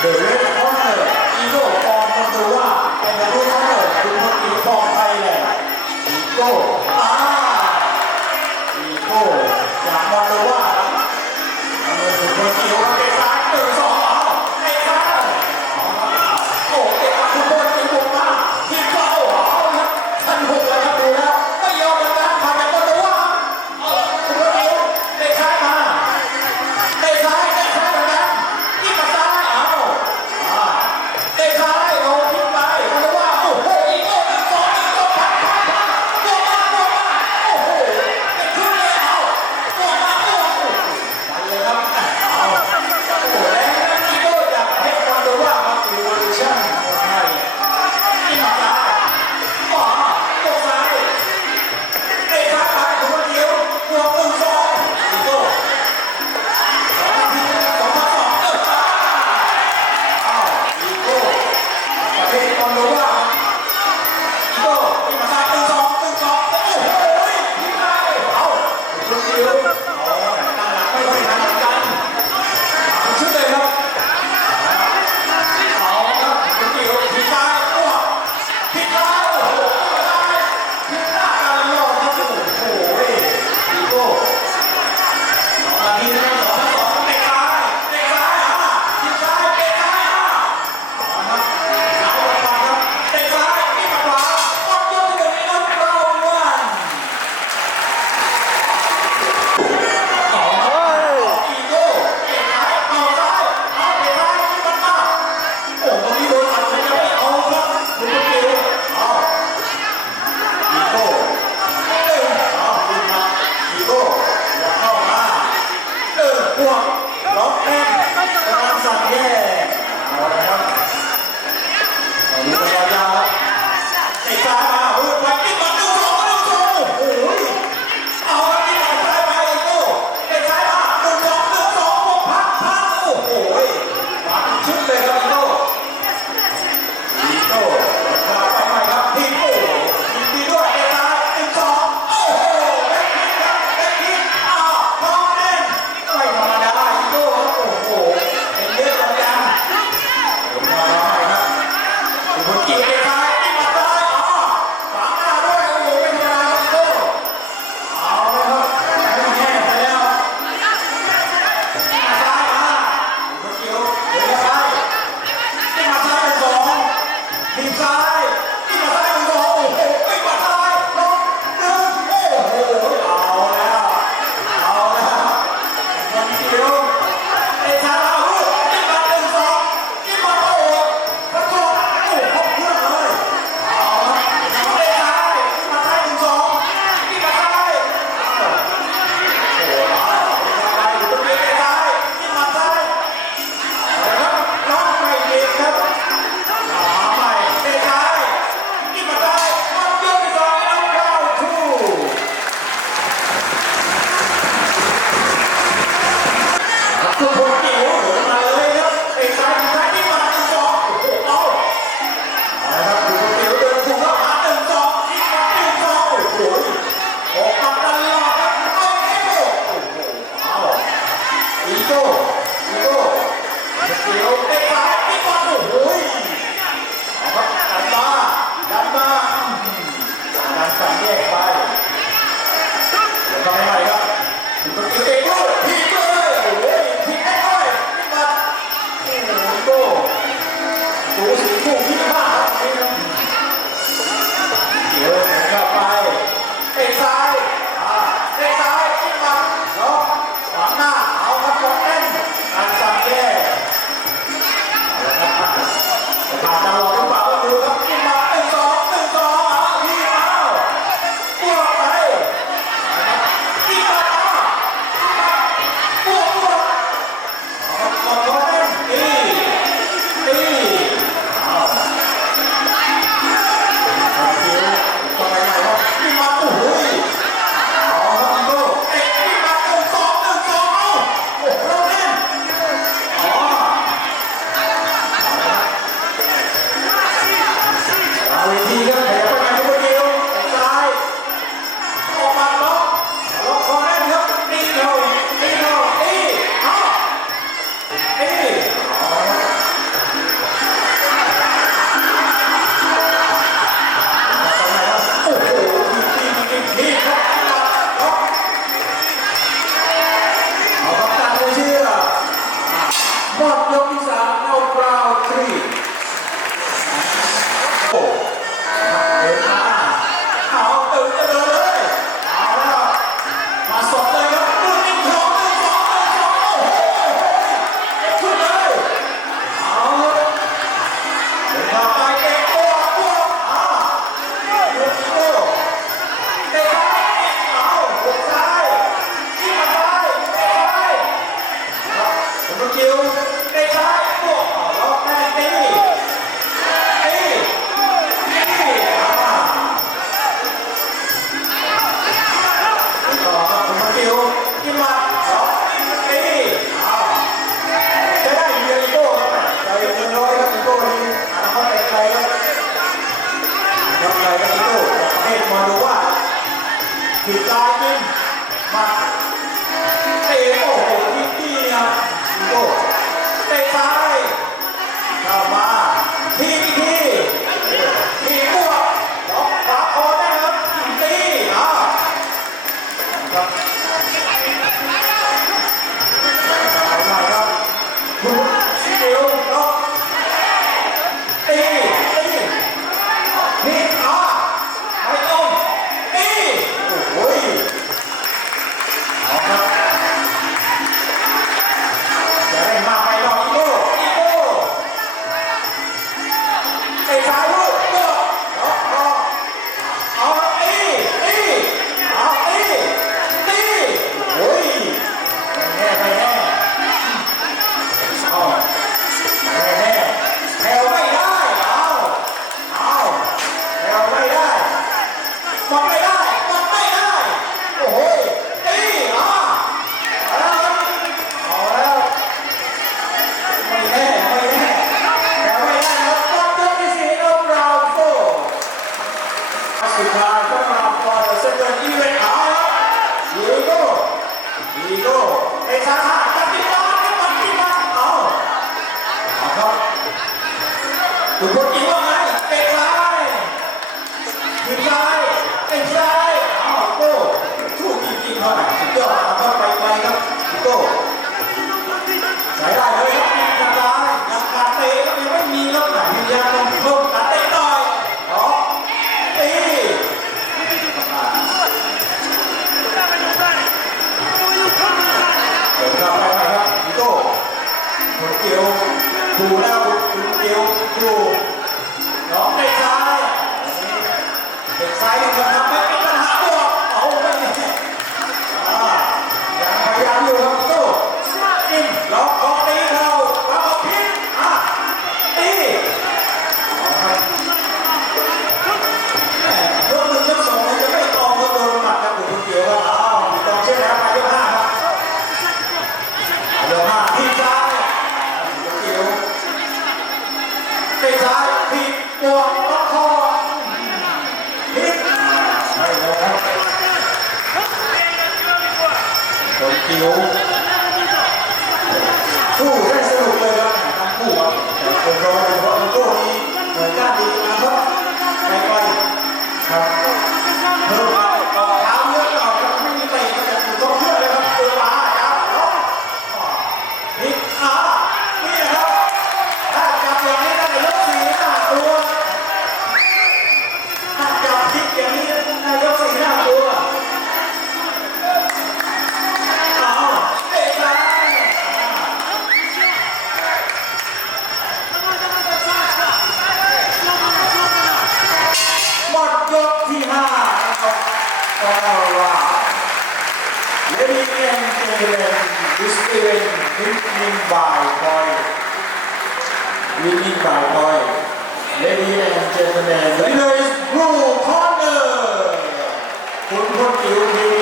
เดอะเรดคอเสิร์อีโก้ปองมันตัวว่าเป็นประเทศร์ตคุณพอดีปองไทยแลนอีโก้อา จิ้มมาเตะโอ้โหทิกกี้นะโอ้เตะซ้ายเข้มาทีทีทีบวกลอกขวาโอได้ครัตีอะ คนคิ้วสู้ได้สนุกเลยครับทั้งคู่ครับแต่คนรอดูว่าตัวนี้เหมือนกัน Winning by point Winning by point Ladies and gentlemen Winner is Blue Corner คุณพลอิวพิ